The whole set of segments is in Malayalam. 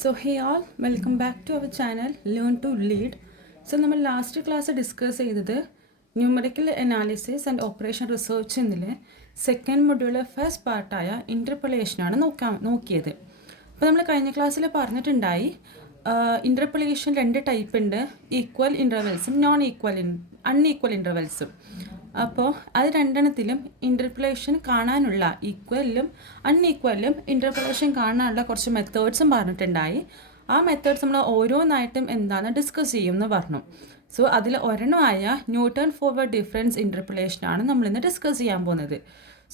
So hey all, welcome back to our channel Learn to Lead. So നമ്മൾ ലാസ്റ്റ് ക്ലാസ് ഡിസ്കസ് ചെയ്തത് numerical analysis and operation research എന്നിലെ സെക്കൻഡ് മൊഡ്യൂളിലെ ഫസ്റ്റ് പാർട്ടായ ഇൻ്റർപൊളേഷനാണ് നോക്കിയത്. അപ്പോൾ നമ്മൾ കഴിഞ്ഞ ക്ലാസ്സിൽ പറഞ്ഞിട്ടുണ്ടായി ഇൻ്റർപൊളേഷൻ രണ്ട് ടൈപ്പ് ഉണ്ട്, ഈക്വൽ ഇൻ്റർവെൽസും അൺഈക്വൽ ഇൻ്റർവെൽസും. അപ്പോൾ അത് രണ്ടെണ്ണത്തിലും ഇൻ്റർപൊളേഷൻ കാണാനുള്ള ഈക്വലിലും അൺഈക്വലിലും ഇൻ്റർപൊളേഷൻ കാണാനുള്ള കുറച്ച് മെത്തേഡ്സും പറഞ്ഞിട്ടുണ്ടായി. ആ മെത്തേഡ്സ് നമ്മൾ ഓരോന്നായിട്ടും എന്താണെന്ന് ഡിസ്കസ് ചെയ്യുമെന്ന് പറഞ്ഞു. സോ അതിൽ ഒരെണ്ണമായ ന്യൂട്ടൺ ഫോർവേഡ് ഡിഫറൻസ് ഇൻ്റർപൊളേഷനാണ് നമ്മളിന്ന് ഡിസ്കസ് ചെയ്യാൻ പോകുന്നത്.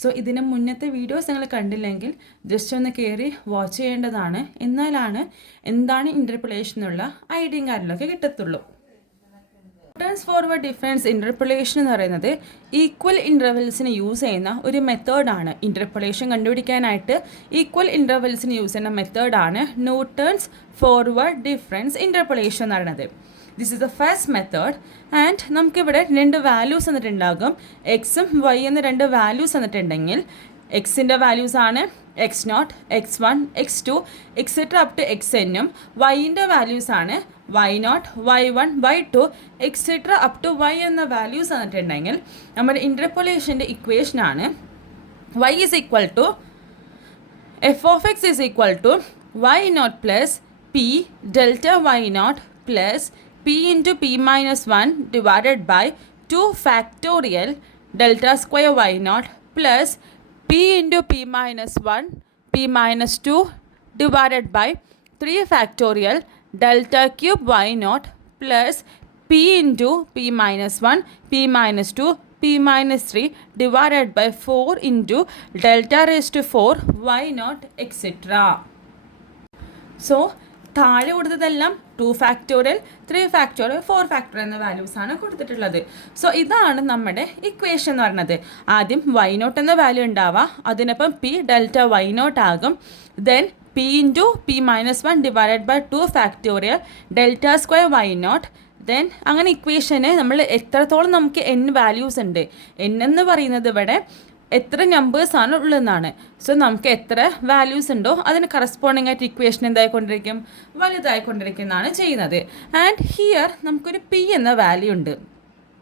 സോ ഇതിന് മുന്നത്തെ വീഡിയോസ് നിങ്ങൾ കണ്ടില്ലെങ്കിൽ ജസ്റ്റ് ഒന്ന് കയറി വാച്ച് ചെയ്യേണ്ടതാണ്. എന്നാലാണ് എന്താണ് ഇൻ്റർപൊളേഷൻ എന്നുള്ള ഐഡിയയും കാര്യങ്ങളൊക്കെ കിട്ടത്തുള്ളൂ. ന്യൂട്ടൺസ് ഫോർവേഡ് ഡിഫറൻസ് ഇൻ്റർപൊളേഷൻ എന്ന് പറയുന്നത് ഈക്വൽ ഇൻ്റർവെൽസിന് യൂസ് ചെയ്യുന്ന ഒരു മെത്തേഡാണ്. ഇൻ്റർപൊളേഷൻ കണ്ടുപിടിക്കാനായിട്ട് ഈക്വൽ ഇൻ്റർവെൽസിന് യൂസ് ചെയ്യുന്ന മെത്തേഡാണ് ന്യൂട്ടൺസ് ഫോർവേഡ് ഡിഫറൻസ് ഇൻ്റർപൊളേഷൻ എന്ന് പറയുന്നത്. This is the first method. And നമുക്കിവിടെ രണ്ട് വാല്യൂസ് തന്നിട്ടുണ്ടാകും. എക്സും വൈ എന്ന രണ്ട് വാല്യൂസ് തന്നിട്ടുണ്ടെങ്കിൽ എക്സിൻ്റെ വാല്യൂസ് ആണ് x0, x1, x2 etcetera up to xnഉം വൈൻ്റെ വാല്യൂസ് ആണ് y0, y1, y2 etcetera up to y എന്ന വാല്യൂസ് തന്നിട്ടുണ്ടെങ്കിൽ നമ്മുടെ ഇൻ്റർപൊളേഷൻ്റെ ഇക്വേഷനാണ് y is equal to f of x is equal to y0 plus p delta y0 plus p into p minus 1 divided by 2 factorial delta square y0 plus p into p minus 1 p minus 2 divided by 3 factorial delta cube y0 plus p into p minus 1 p minus 2 p minus 3 divided by 4 into delta raised to 4 y0 etc. So താഴെ കൊടുത്തതെല്ലാം 2 ഫാക്ടോറിയൽ 3 ഫാക്ടോറിയൽ 4 ഫാക്ടോറിയൽ എന്ന വാല്യൂസാണ് കൊടുത്തിട്ടുള്ളത്. സോ ഇതാണ് നമ്മുടെ ഇക്വേഷൻ എന്ന് പറയുന്നത്. ആദ്യം y0 എന്ന വാല്യൂ ഉണ്ടാവുക, അതിനൊപ്പം p ഡെൽറ്റ y0 ആകും. Then p into p minus 1 divided by 2 factorial delta square y0. Then അങ്ങനെ ഇക്വേഷന് നമ്മൾ എത്രത്തോളം നമുക്ക് n വാല്യൂസ് ഉണ്ട്, n എന്ന് പറയുന്നത് ഇവിടെ എത്ര നമ്പേഴ്സാണ് ഉള്ളതെന്നാണ്. സോ നമുക്ക് എത്ര വാല്യൂസ് ഉണ്ടോ അതിന് കറസ്പോണ്ടിങ് ആയിട്ട് ഇക്വേഷൻ എന്തായിക്കൊണ്ടിരിക്കും, വലുതായിക്കൊണ്ടിരിക്കുന്നതാണ് ചെയ്യുന്നത്. ആൻഡ് ഹിയർ നമുക്കൊരു പി എന്ന വാല്യൂ ഉണ്ട്.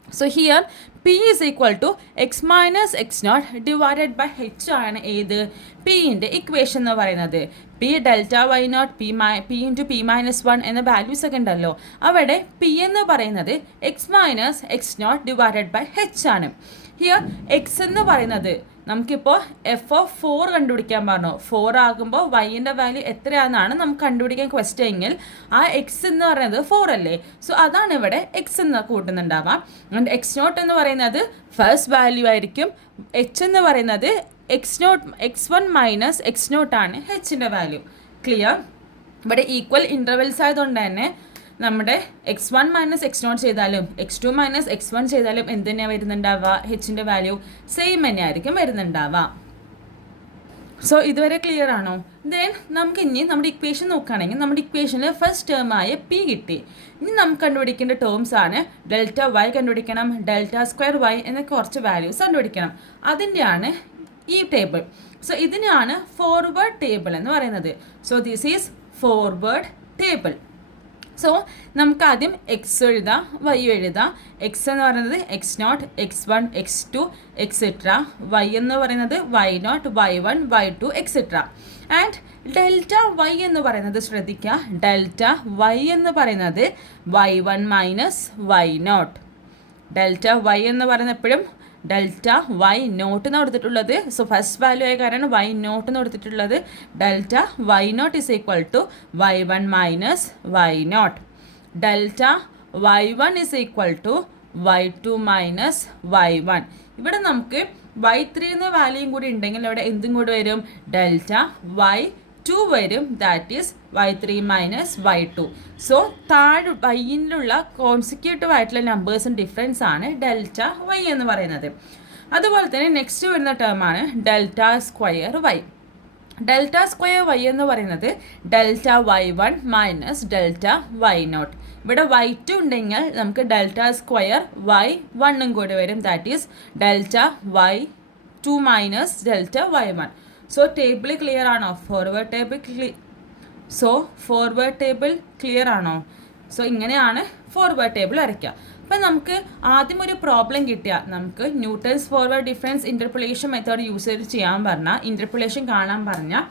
So here P is equal to X minus x0 divided by h ആണ് ഏത് പിൻ്റെ ഇക്വേഷൻ എന്ന് പറയുന്നത്. P delta y0 P into P minus 1 എന്ന വാല്യൂസ് ഒക്കെ ഉണ്ടല്ലോ, അവിടെ പി എന്ന് പറയുന്നത് X minus x0 divided by h ആണ്. ഹിയർ എക്സ് എന്ന് പറയുന്നത് നമുക്കിപ്പോൾ എഫ് ഓഫ് 4 കണ്ടുപിടിക്കാൻ പറഞ്ഞു. 4 ആകുമ്പോൾ വൈൻ്റെ വാല്യൂ എത്രയാണെന്നാണ് നമുക്ക് കണ്ടുപിടിക്കാൻ ക്വസ്റ്റ്യൻ എങ്കിൽ ആ എക്സ് എന്ന് പറയുന്നത് 4 അല്ലേ. സോ അതാണ് ഇവിടെ എക്സ് എന്ന് കൂട്ടുന്നുണ്ടാവാം. ആൻഡ് x0 എന്ന് പറയുന്നത് ഫസ്റ്റ് വാല്യൂ ആയിരിക്കും. എച്ച് എന്ന് പറയുന്നത് x1 മൈനസ് x0 ആണ് ഹെച്ചിൻ്റെ വാല്യൂ. ക്ലിയർ? ഇവിടെ ഈക്വൽ ഇൻ്റർവെൽസ് ആയതുകൊണ്ട് തന്നെ നമ്മുടെ x1 മൈനസ് x0 ചെയ്താലും x2 മൈനസ് x1 ചെയ്താലും എന്ത് തന്നെയാണ് വരുന്നുണ്ടാവുക, ഹെച്ചിൻ്റെ വാല്യൂ സെയിം തന്നെയായിരിക്കും വരുന്നുണ്ടാവുക. സോ ഇതുവരെ ക്ലിയർ ആണോ? ദെൻ നമുക്ക് ഇനി നമ്മുടെ ഇക്വേഷൻ നോക്കുകയാണെങ്കിൽ നമ്മുടെ ഇക്വേഷനിൽ ഫസ്റ്റ് ടേമായ പി കിട്ടി. ഇനി നമുക്ക് കണ്ടുപിടിക്കേണ്ട ടേംസ് ആണ് ഡെൽറ്റ വൈ കണ്ടുപിടിക്കണം, ഡെൽറ്റ സ്ക്വയർ വൈ എന്ന കുറച്ച് വാല്യൂസ് കണ്ടുപിടിക്കണം. അതിൻ്റെയാണ് ഈ ടേബിൾ. സോ ഇതിനാണ് ഫോർവേഡ് ടേബിൾ എന്ന് പറയുന്നത്. So this is forward table. So നമുക്ക് ആദ്യം എക്സ് എഴുതാം, വൈ എഴുതാം. എക്സ് എന്ന് പറയുന്നത് x0, x1, x2 etcetera. Y എന്ന് പറയുന്നത് y0, y1, y2 etcetera. And delta y എന്ന് പറയുന്നത് ശ്രദ്ധിക്കുക, ഡെൽറ്റ വൈ എന്ന് പറയുന്നത് y1 minus y0. Delta y എന്ന് പറയുന്നത് എപ്പോഴും ഡെൽറ്റ വൈ നോട്ട് എന്ന് കൊടുത്തിട്ടുള്ളത്. സോ ഫസ്റ്റ് വാല്യൂ ആയ കാരണം വൈ നോട്ട് എന്ന് കൊടുത്തിട്ടുള്ളത്. Delta Y naught is equal to y1 minus y0. Delta y1 is equal to y2 minus y1. ഇവിടെ നമുക്ക് y3 എന്ന വാല്യൂയും കൂടി ഉണ്ടെങ്കിൽ അവിടെ എന്തും കൂടി വരും, ഡെൽറ്റ y2 വരും. That is y3 minus y2. So താഴെ വൈയിലുള്ള കോൺസിക്യൂട്ടീവ് ആയിട്ടുള്ള നമ്പേഴ്സും ഡിഫറൻസ് ആണ് ഡെൽറ്റ വൈ എന്ന് പറയുന്നത്. അതുപോലെ തന്നെ നെക്സ്റ്റ് വരുന്ന ടേമാണ് delta square y. Delta square y എന്ന് പറയുന്നത് delta y1 minus delta y0. ഇവിടെ y2 ഉണ്ടെങ്കിൽ നമുക്ക് ഡെൽറ്റ സ്ക്വയർ y1 കൂടി വരും. That is delta y2 minus delta y1. So table clear ആണോ? Forward table so forward table clear ആണോ? സോ ഇങ്ങനെയാണ് ഫോർവേഡ് ടേബിൾ വരയ്ക്കുക. അപ്പം നമുക്ക് ആദ്യം ഒരു പ്രോബ്ലം കിട്ടിയാൽ നമുക്ക് Newton's forward difference interpolation method use ചെയ്ത് ചെയ്യാൻ പറഞ്ഞാൽ, ഇൻ്റർപോളേഷൻ കാണാൻ പറഞ്ഞാൽ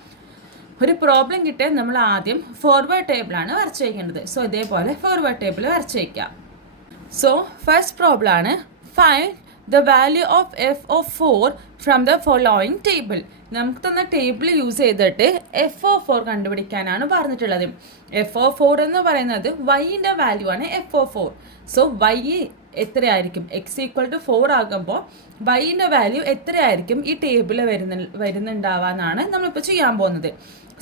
ഒരു പ്രോബ്ലം കിട്ടിയാൽ നമ്മൾ ആദ്യം ഫോർവേഡ് ടേബിളാണ് വരച്ച് വയ്ക്കേണ്ടത്. സോ ഇതേപോലെ ഫോർവേഡ് ടേബിൾ വരച്ച് വയ്ക്കുക. സോ ഫസ്റ്റ് പ്രോബ്ലം ആണ് find the value of F of 4 from the following table. നമുക്ക് തന്ന ടേബിൾ യൂസ് ചെയ്തിട്ട് എഫ് ഓഫ് 4 കണ്ടുപിടിക്കാനാണ് പറഞ്ഞിട്ടുള്ളത്. എഫ് ഓഫ് 4 എന്ന് പറയുന്നത് വൈൻ്റെ വാല്യൂ ആണ് എഫ് ഓഫ് 4. സോ വൈ എത്രയായിരിക്കും? എക്സ് ഈക്വൽ ടു 4 ആകുമ്പോൾ വൈൻ്റെ വാല്യൂ എത്രയായിരിക്കും ഈ ടേബിൾ വരുന്നുണ്ടാവാന്നാണ് നമ്മളിപ്പോൾ ചെയ്യാൻ പോകുന്നത്.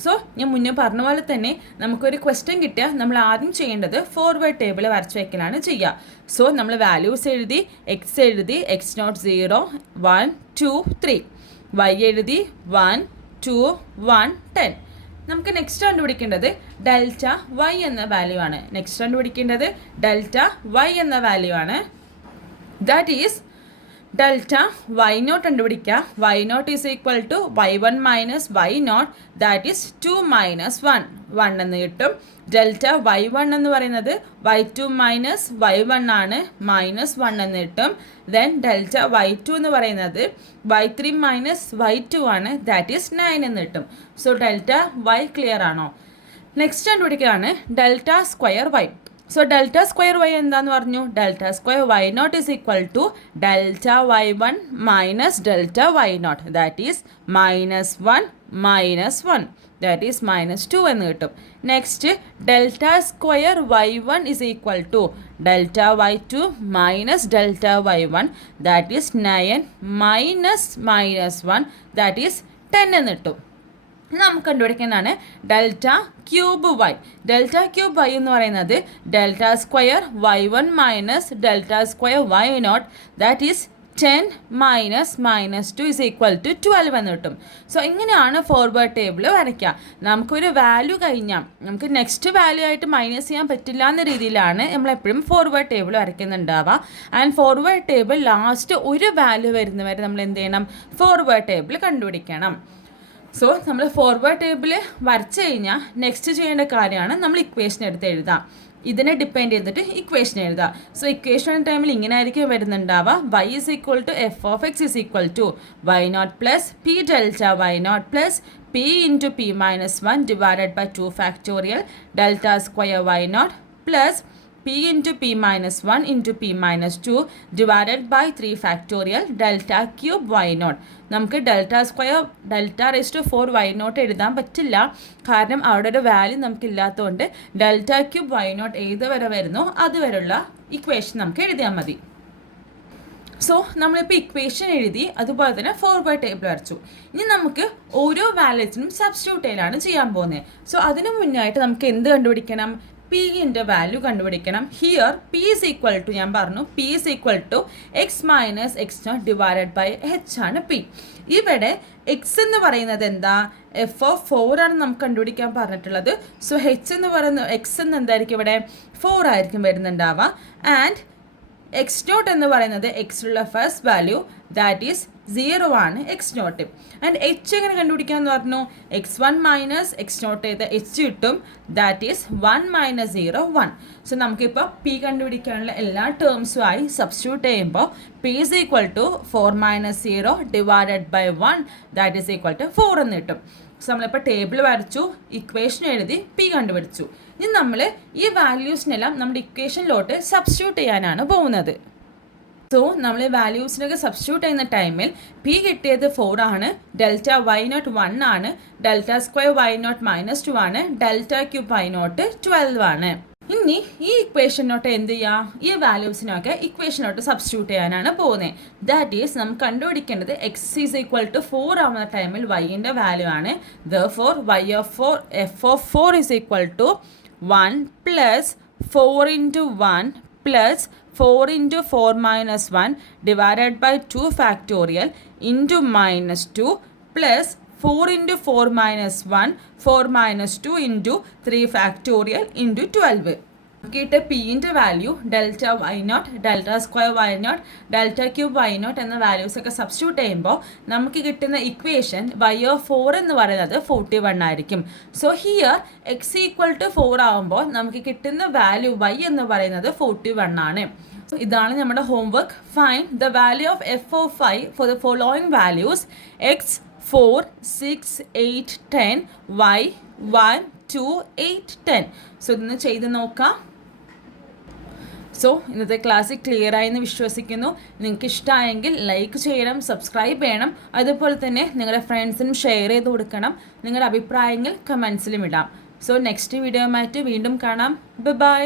സോ ഞാൻ മുന്നേ പറഞ്ഞ പോലെ തന്നെ നമുക്കൊരു ക്വസ്റ്റ്യൻ കിട്ടിയാൽ നമ്മൾ ആദ്യം ചെയ്യേണ്ടത് ഫോർവേഡ് ടേബിൾ വരച്ച് വയ്ക്കലാണ് ചെയ്യുക. സോ നമ്മൾ വാല്യൂസ് എഴുതി, എക്സ് നോട്ട് 0, 1, 2, 3, വൈ എഴുതി 1, 2, 1, 10. നമുക്ക് നെക്സ്റ്റ് കണ്ടുപിടിക്കേണ്ടത് ഡെൽറ്റ വൈ എന്ന വാല്യൂ ആണ്. That is delta Y nought കണ്ടുപിടിക്കുക. Y nought is equal to y1 minus y nought, that is 2 minus 1 എന്ന് കിട്ടും. ഡെൽറ്റ y1 എന്ന് പറയുന്നത് y2 മൈനസ് y1 ആണ്, -1 എന്ന് കിട്ടും. ദെൻ ഡെൽറ്റ y2 എന്ന് പറയുന്നത് y3 മൈനസ് y2 ആണ്, ദാറ്റ് ഈസ് 9 എന്ന് കിട്ടും. സോ ഡെൽറ്റ y ക്ലിയർ ആണോ? നെക്സ്റ്റ് കണ്ടുപിടിക്കുകയാണ് delta square y. So delta square y എന്താന്ന് പറഞ്ഞു? Delta square y nought is equal to delta y1 minus delta y not, that is -1, that is -2 എന്ന് കിട്ടും. Next delta square y1 is equal to delta y2 minus delta y1, that is 9 minus -1, that is 10 എന്ന് കിട്ടും. നമുക്ക് കണ്ടുപിടിക്കുന്നതാണ് delta cube y. Delta cube Y എന്ന് പറയുന്നത് delta square y1 minus delta square y not, that is 10 minus -2 is equal to 12 എന്ന് കിട്ടും. സോ ഇങ്ങനെയാണ് ഫോർവേഡ് ടേബിൾ വരയ്ക്കുക. നമുക്കൊരു വാല്യൂ കഴിഞ്ഞാൽ നമുക്ക് നെക്സ്റ്റ് വാല്യൂ ആയിട്ട് മൈനസ് ചെയ്യാൻ പറ്റില്ല എന്ന രീതിയിലാണ് നമ്മളെപ്പോഴും ഫോർവേഡ് ടേബിൾ വരയ്ക്കുന്നുണ്ടാവുക. ആൻഡ് ഫോർവേഡ് ടേബിൾ ലാസ്റ്റ് ഒരു വാല്യൂ വരുന്നവരെ നമ്മൾ എന്ത് ചെയ്യണം? ഫോർവേഡ് ടേബിൾ കണ്ടുപിടിക്കണം. സോ നമ്മൾ ഫോർവേഡ് ടേബിൾ വരച്ച് കഴിഞ്ഞാൽ നെക്സ്റ്റ് ചെയ്യേണ്ട കാര്യമാണ് നമ്മൾ ഇക്വേഷൻ എടുത്ത് എഴുതാം. ഇതിനെ ഡിപ്പെൻഡ് ചെയ്തിട്ട് ഇക്വേഷൻ എഴുതാം. സോ ഇക്വേഷൻ ടൈമിൽ ഇങ്ങനെ ആയിരിക്കും വരുന്നുണ്ടാവുക. Y is equal to f of x is equal to y nought plus p delta Y nought plus p into p -1 divided by 2 factorial delta square y nought plus p into p minus 1 into p minus 2 divided by 3 factorial delta cube y naught. നമുക്ക് delta square delta raise to 4 y naught എഴുതാൻ പറ്റില്ല, കാരണം അവിടെ ഒരു വാല്യൂ നമുക്ക് ഇല്ലാത്തതുകൊണ്ട് ഡെൽറ്റ ക്യൂബ് y നോട്ട് ഏത് വരെ വരുന്നോ അതുവരെയുള്ള ഇക്വേഷൻ നമുക്ക് എഴുതിയാൽ മതി. സോ നമ്മളിപ്പോൾ ഇക്വേഷൻ എഴുതി, അതുപോലെ തന്നെ ഫോർവേഡ് ടേബിൾ വരച്ചു. ഇനി നമുക്ക് ഓരോ വാല്യൂസിനും സബ്സ്റ്റിറ്റ്യൂട്ട് ചെയ്യലാണ് ചെയ്യാൻ പോകുന്നത്. സോ അതിനു മുന്നായിട്ട് നമുക്ക് എന്ത് കണ്ടുപിടിക്കണം? പിൻ്റെ വാല്യൂ കണ്ടുപിടിക്കണം. Here P is equal to, ഞാൻ പറഞ്ഞു P is equal to X minus X naught divided by H ആണ് പി. ഇവിടെ എക്സ് എന്ന് പറയുന്നത് എന്താ? എഫ് ഓഫ് 4 ആണ് നമുക്ക് കണ്ടുപിടിക്കാൻ പറഞ്ഞിട്ടുള്ളത്. സോ എച്ച് എന്ന് പറയുന്ന എക്സ് എന്ന് എന്തായിരിക്കും ഇവിടെ? 4 ആയിരിക്കും വരുന്നുണ്ടാവുക. ആൻഡ് എക്സ് നോട്ട് എന്ന് പറയുന്നത് എക്സിലുള്ള ഫസ്റ്റ് വാല്യൂ, ദാറ്റ് ഈസ് 0 ആണ് എക്സ് നോട്ട്. ആൻഡ് എച്ച് എങ്ങനെ കണ്ടുപിടിക്കാമെന്ന് പറഞ്ഞു? x1 മൈനസ് എക്സ് നോട്ട് ചെയ്ത് എച്ച് കിട്ടും, ദാറ്റ് ഈസ് 1 മൈനസ് 0, 1. സോ നമുക്കിപ്പോൾ പി കണ്ടുപിടിക്കാനുള്ള എല്ലാ ടേംസും ആയി സബ്സ്റ്റിറ്റ്യൂട്ട് ചെയ്യുമ്പോൾ P is equal to 4 minus 0 divided by 1, that is equal to 4 എന്ന് കിട്ടും. സോ നമ്മളിപ്പോൾ ടേബിൾ വരച്ചു, ഇക്വേഷൻ എഴുതി, പി കണ്ടുപിടിച്ചു. ഇനി നമ്മൾ ഈ വാല്യൂസിനെല്ലാം നമ്മുടെ ഇക്വേഷനിലോട്ട് സബ്സ്റ്റിറ്റ്യൂട്ട് ചെയ്യാനാണ് പോകുന്നത്. സോ നമ്മൾ വാല്യൂസിനൊക്കെ സബ്സ്റ്റിറ്റ്യൂട്ട് ചെയ്യുന്ന ടൈമിൽ പി കിട്ടിയത് 4 ആണ്, ഡെൽറ്റ വൈ നോട്ട് 1 ആണ്, ഡെൽറ്റ സ്ക്വയർ വൈ നോട്ട് -2 ആണ്, ഡെൽറ്റ ക്യൂബ് വൈ നോട്ട് 12 ആണ്. ഇനി ഈ ഇക്വേഷനോട്ട് എന്ത് ചെയ്യുക? ഈ വാല്യൂസിനൊക്കെ ഇക്വേഷനോട്ട് സബ്സ്റ്റിറ്റ്യൂട്ട് ചെയ്യാനാണ് പോകുന്നത്. ദാറ്റ് ഈസ് നമുക്ക് കണ്ടുപിടിക്കേണ്ടത് എക്സ് ഈസ് ഈക്വൽ ടു 4 ആവുന്ന ടൈമിൽ വൈൻ്റെ വാല്യൂ ആണ്. Therefore Y of 4 F of 4 is equal to 1 plus 4 into 1 plus 4 into 4 minus 1 divided by 2 factorial into -2 plus 4 into 4 minus 1, 4 minus 2 into 3 factorial into 12. നോക്കിയിട്ട് പിൻ്റെ value delta Y nought, delta square y nought, delta cube y nought എന്ന വാല്യൂസ് ഒക്കെ സബ്സ്റ്റിറ്റ്യൂട്ട് ചെയ്യുമ്പോൾ നമുക്ക് കിട്ടുന്ന ഇക്വേഷൻ y ഓഫ് 4 എന്ന് പറയുന്നത് 41 ആയിരിക്കും. So here X equal to 4 ആകുമ്പോൾ നമുക്ക് കിട്ടുന്ന വാല്യൂ y എന്ന് പറയുന്നത് 41 ആണ്. ഇതാണ് നമ്മുടെ homework. Find the value of F of phi for the following values X 4, 6, 8, 10, y 1, 2, 8, 10. So ഇതൊന്ന് ചെയ്ത് നോക്കാം. സോ ഇന്നത്തെ ക്ലാസ് ക്ലിയർ ആയെന്ന് വിശ്വസിക്കുന്നു. നിങ്ങൾക്ക് ഇഷ്ടമായെങ്കിൽ ലൈക്ക് ചെയ്യണം, സബ്സ്ക്രൈബ് ചെയ്യണം, അതുപോലെ തന്നെ നിങ്ങളുടെ ഫ്രണ്ട്സിനും ഷെയർ ചെയ്ത് കൊടുക്കണം. നിങ്ങളുടെ അഭിപ്രായങ്ങൾ കമൻസിലും ഇടാം. സോ നെക്സ്റ്റ് വീഡിയോയുമായിട്ട് വീണ്ടും കാണാം. ബൈ.